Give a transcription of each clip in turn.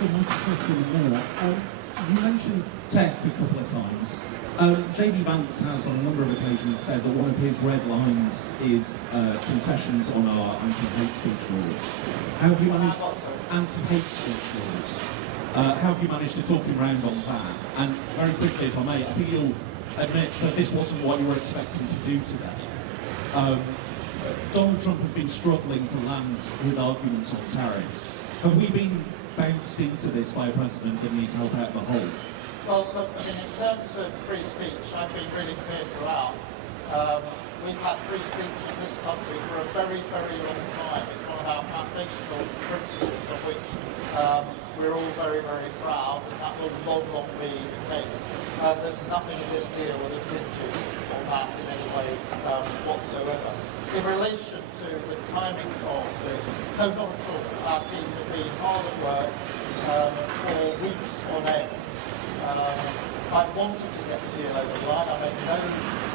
Good morning, question more. You mentioned tech a couple of times. JD Vance has on a number of occasions said that one of his red lines is concessions on our anti-hate speech laws. How have you managed anti-hate speech laws? How have you managed to talk him round on that? And very quickly, if I may, I think you'll admit that this wasn't what you were expecting to do today. Donald Trump has been struggling to land his arguments on tariffs. Have we been bounced into this by a president that needs help out of the hole? Well, look, I mean, in terms of free speech, I've been really clear throughout. We've had free speech in this country for a very, very long time. It's one of our foundational principles of which we're all very, very proud, and that will long, long be the case. There's nothing in this deal that impinges on that in any way whatsoever. In relation to the timing of this, no, not at all. Our teams have been hard at work for weeks on end. I wanted to get a deal over the line. I made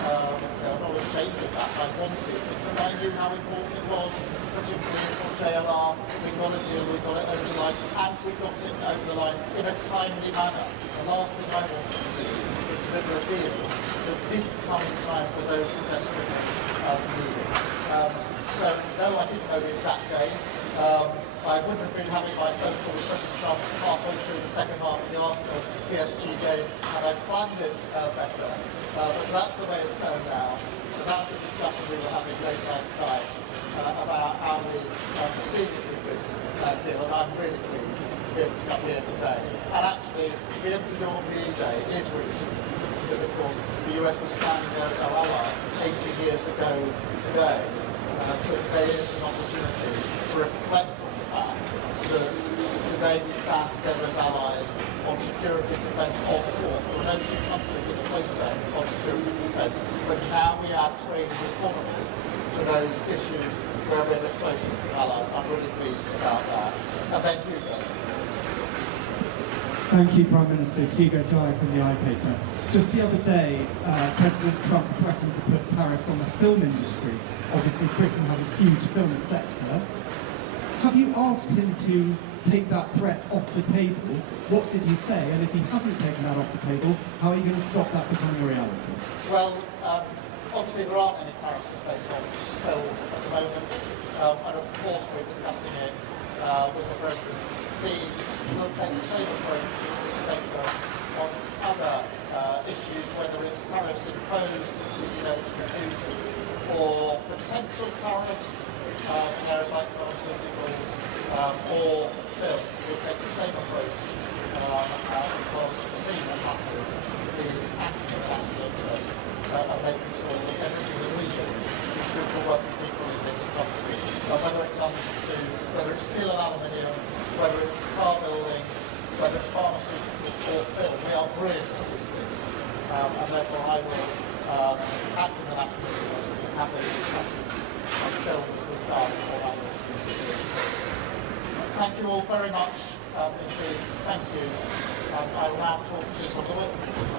I'm not ashamed of that. I wanted because I knew how important it was, particularly for JLR. We got a deal, we got it over the line, and we got it over the line in a timely manner. The last thing I wanted to do was deliver a deal that didn't come in time for those who desperately need it. So, no, I didn't know the exact day. I wouldn't have been having my phone call with President Trump halfway through the second half of the Arsenal PSG game, and I planned it better. But that's the way it turned out. So that's the discussion we were having late last night about how we proceeded with this deal, and I'm really pleased to be able to come here today. And actually, to be able to do it on VE Day is really significant, because of course the US was standing there as our ally 80 years ago today. So today is an opportunity to reflect on the fact that today we stand together as allies on security and defence. Of course, there are no two countries that are closer on security and defence, but now we are trade and economy to those issues where we're the closest allies. I'm really pleased about that. And thank you. Thank you, Prime Minister. Hugo Jai from the iPaper. Just the other day, President Trump threatened to put tariffs on the film industry. Obviously, Britain has a huge film sector. Have you asked him to take that threat off the table? What did he say? And if he hasn't taken that off the table, how are you going to stop that becoming a reality? Well, obviously there aren't any tariffs in place on film at the moment. And of course we're discussing it with the President's team. We'll take the same approach as we take on other issues, whether it's tariffs imposed, which reduce, or potential tariffs in areas like pharmaceuticals or film. We'll take the same approach because for me what matters is acting in the national interest and making sure that everything that we do is good for working people in this country. Whether it's steel and aluminium, whether it's car building, whether it's pharmaceuticals or film, we are brilliant at these things. And therefore I will act in the national interest and have those discussions on film as we've done on other issues. Thank you all very much indeed. Thank you. And I will now talk to some of the witnesses.